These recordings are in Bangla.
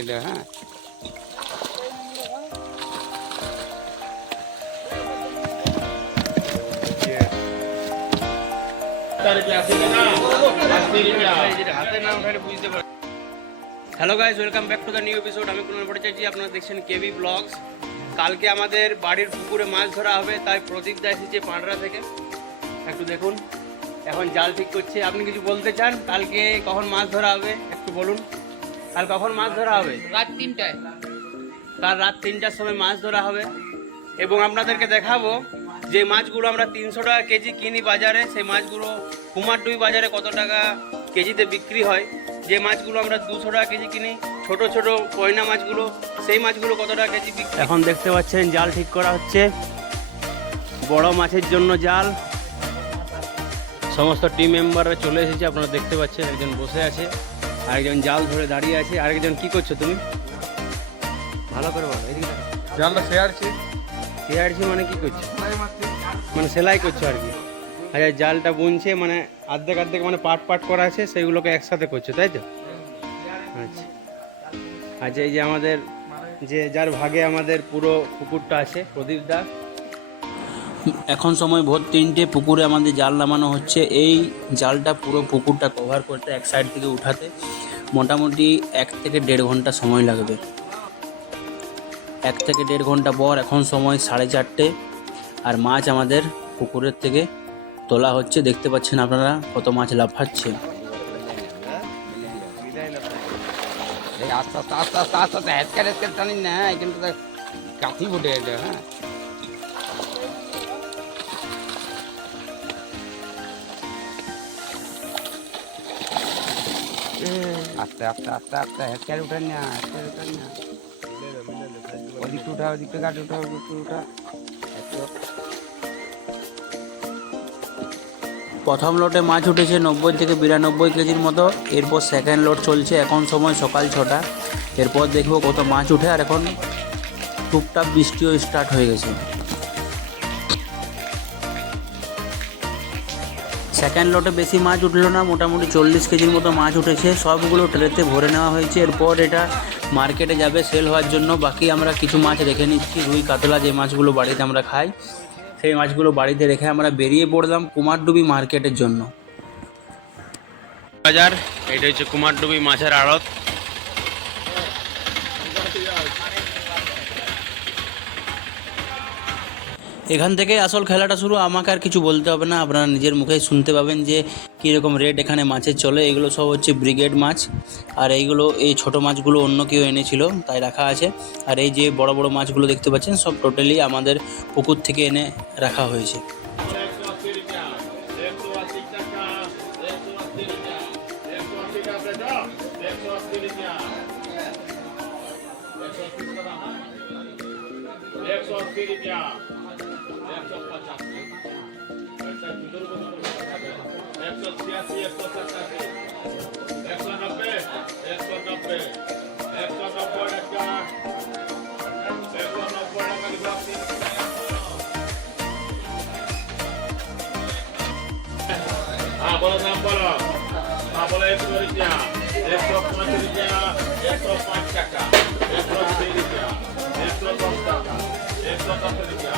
এটা হ্যাঁ। Hello guys welcome back to the new episode আমি কুনাল ভট্টাচার্য, আপনারা দেখছেন কেবি ব্লগস কালকে আমাদের বাড়ির পুকুরে মাছ ধরা হবে, তাই প্রদীপ দা এসেছে পাঁড়রা থেকে। একটু দেখুন, এখন জাল ঠিক করছে। আপনি কিছু বলতে চান? কালকে কখন মাছ ধরা হবে? একটু বলুন। কাল কখন মাছ ধরা হবে? রাত তিনটায়। কাল রাত তিনটার সময় মাছ ধরা হবে। এবং আপনাদেরকে দেখাবো যে মাছগুলো আমরা তিনশো টাকা কেজি কিনি বাজারে সেই মাছগুলো কুমারডুই বাজারে কত টাকা কেজিতে বিক্রি হয়? যে মাছগুলো আমরা দুশো টাকা কেজি কিনি ছোট ছোট কয়না মাছগুলো সেই মাছগুলো কত টাকা কেজি বিক্রি? এখন দেখতে পাচ্ছেন জাল ঠিক করা হচ্ছে। বড় মাছের জন্য জাল। সমস্ত টিম মেম্বাররা চলে এসেছে আপনারা দেখতে পাচ্ছেন একজন বসে আছে। আরেকজন জাল ধরে দাঁড়িয়ে আছে আরেকজন কি করছ তুমি? ভালো করে বলো এদিকে দেখো। জানলা শেয়ারছি মানে কি করছ? মানে সেলাই করছ আর কি? আচ্ছা জালটা বুনছে মানে অর্ধেক অর্ধেক মানে পাট পাট করা আছে সেইগুলোকে একসাথে করছ তাই তো? আচ্ছা। আচ্ছা এই যে আমাদের যে যার ভাগে আমাদের পুরো পুকুরটা আছে প্রদীপ দা এখন সময় ভোর তিনটে পুকুরে আমাদের জাল নামানো হচ্ছে এই জালটা পুরো পুকুরটা কভার করতে এক সাইড থেকে উঠাতে মোটামুটি এক থেকে দেড় ঘণ্টা সময় লাগবে এক থেকে দেড় ঘণ্টা পর এখন সময় সাড়ে চারটে আর মাছ আমাদের পুকুরের থেকে তোলা হচ্ছে দেখতে পাচ্ছেন আপনারা কত মাছ লাফাচ্ছে আস্তে আস্তে আস্তে আস্তে আস্তে আস্তে হেঁচকা হেঁচকা টানি না কাঠি ফুটে এটা হ্যাঁ আস্তে আস্তে আস্তে আস্তে হেঁচকার উঠেন না হেঁচকার উঠেন না। ওদিকটা উঠা, ওদিকটা গাছ উঠা, ওদিকটা উঠা। প্রথম লটে মাছ উঠেছে নব্বই থেকে বিরানব্বই কেজির মতো। এরপর সেকেন্ড লট চলছে এখন সময় সকাল ছটা। এরপর দেখব কত মাছ উঠে আর এখন টুকটাক বৃষ্টিও স্টার্ট হয়ে গেছে। সেকেন্ড লটে বেশি মাছ উঠল না, মোটামুটি চল্লিশ কেজির মতো মাছ উঠেছে। সবগুলো ট্রেতে ভরে নেওয়া হয়েছে। এরপর এটা মার্কেটে যাবে সেল হওয়ার জন্য। বাকি আমরা কিছু মাছ রেখে নিচ্ছি। রুই, কাতলা যে মাছগুলো বাড়িতে আমরা খাই, সেই মাছগুলো বাড়িতে রেখে আমরা বেরিয়ে পড়লাম কুমারডুবি মার্কেটের জন্য। বাজার, এটা হচ্ছে কুমারডুবি মাছের আড়ত। এখান থেকে আসল খেলাটা শুরু আমাকে আর কিছু বলতে হবে না আপনারা নিজের মুখেই শুনতে পাবেন যে কীরকম রেট এখানে মাছের চলে এগুলো সব হচ্ছে ব্রিগেড মাছ আর এইগুলো এই ছোট মাছগুলো অন্য কেউ এনেছিল তাই রাখা আছে আর এই যে বড় বড় মাছগুলো দেখতে পাচ্ছেন সব টোটালি আমাদের পুকুর থেকে এনে রাখা হয়েছে একশো ছিয়াশি একশো সাতাশি একশো নব্বই একশো নব্বই একশো নব্বই টাকা একশো নব্বই টাকা বলো নাম বলো হ্যাঁ বলো একশো রুপিয়া একশো পাঁচ রুপিয়া একশো পাঁচ টাকা একশো দুই রুপিয়া একশো দশ টাকা একশো দশ রুপিয়া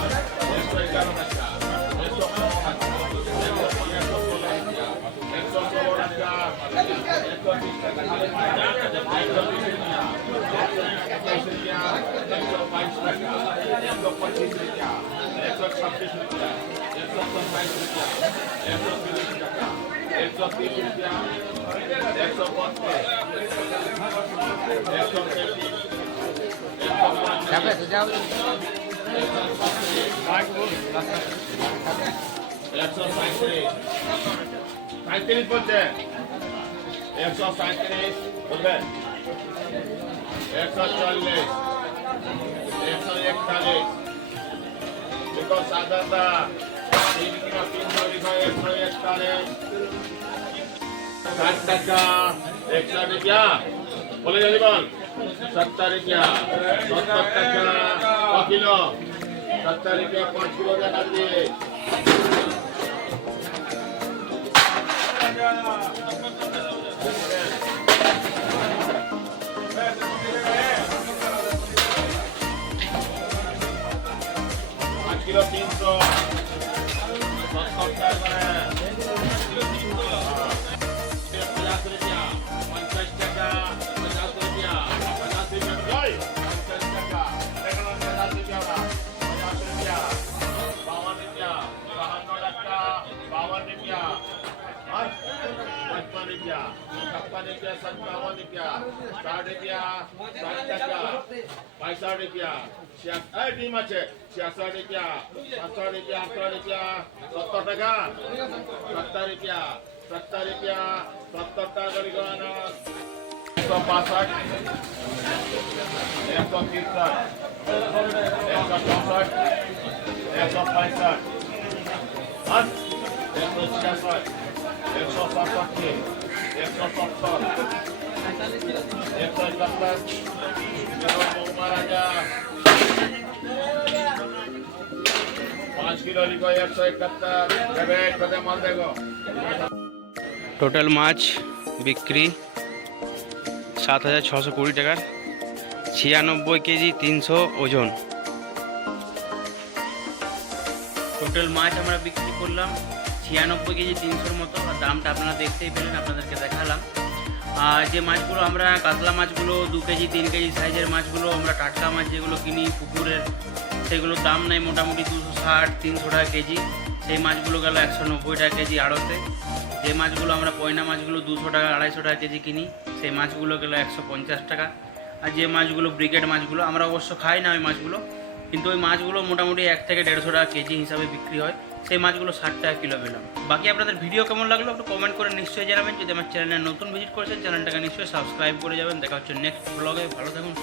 সাঁত্রিশ সাঁত্রিশ বলছে একশো সাঁত্রিশ বলবেন? একশো চল্লিশ একশো একতাল্লিশ দেখো সাদাটা তিন কিলো তিনশো লিখো একশো একতাল্লিশ ষাট টাকা একশো রুপিয়া বলে যাবি বল সত্তর রুপিয়া সত্তর টাকা ক কিলো সত্তর রুপিয়া পাঁচ কিলো টাকা रुपया छप्पन रुपया सत्तावन रुपया साठ रुपया साठ टका पैंसठ रुपया डिमा છે છ્યાસઠ રૂપિયા પાસઠ રૂપિયા આઠસો રૂપિયા સત્તર ટકા સત્તર રૂપિયા સત્તર રૂપિયા સત્તર ટકા કરી ગણવાના એકસો પાસઠ એકસો ત્રીસઠ એકસો ચોસઠ એકસો પંચસઠ એકસો છ્યાસઠ એકસો સડસઠ টোটাল মাছ বিক্রি সাত হাজার ছশো কুড়ি টাকার। ছিয়ানব্বই কেজি তিনশো ওজন। টোটাল মাছ আমরা বিক্রি করলাম ছিয়ানব্বই কেজি তিনশোর মতো, আর দামটা আপনারা দেখতেই পেলেন, আপনাদেরকে দেখালাম। আর যে মাছগুলো আমরা, কাতলা মাছগুলো দু কেজি, তিন কেজি সাইজের মাছগুলো আমরা টাটকা মাছ যেগুলো কিনি পুকুরের, সেগুলোর দাম নেই মোটামুটি দুশো ষাট, তিনশো টাকা কেজি। সেই মাছগুলো গেল একশো নব্বই টাকা কেজি আড়তে। যে মাছগুলো আমরা পয়না মাছগুলো দুশো টাকা, আড়াইশো টাকা কেজি কিনি, সেই মাছগুলো গেলো একশো পঞ্চাশ টাকা। আর যে মাছগুলো, ব্রিগেড মাছগুলো, আমরা অবশ্য খাই না ওই মাছগুলো, কিন্তু ওই মাছগুলো মোটামুটি এক থেকে দেড়শো টাকা কেজি হিসাবে বিক্রি হয়। সেই মাছগুলো ষাট টাকা কিলো পেলাম। বাকি আপনাদের ভিডিও কেমন লাগল একটু কমেন্ট করে নিশ্চয়ই জানাবেন। যদি আমার চ্যানেলে নতুন ভিজিট করেছেন চ্যানেলটাকে নিশ্চয়ই সাবস্ক্রাইব করে যাবেন। দেখা হচ্ছে নেক্সট ব্লগে ভালো থাকুন।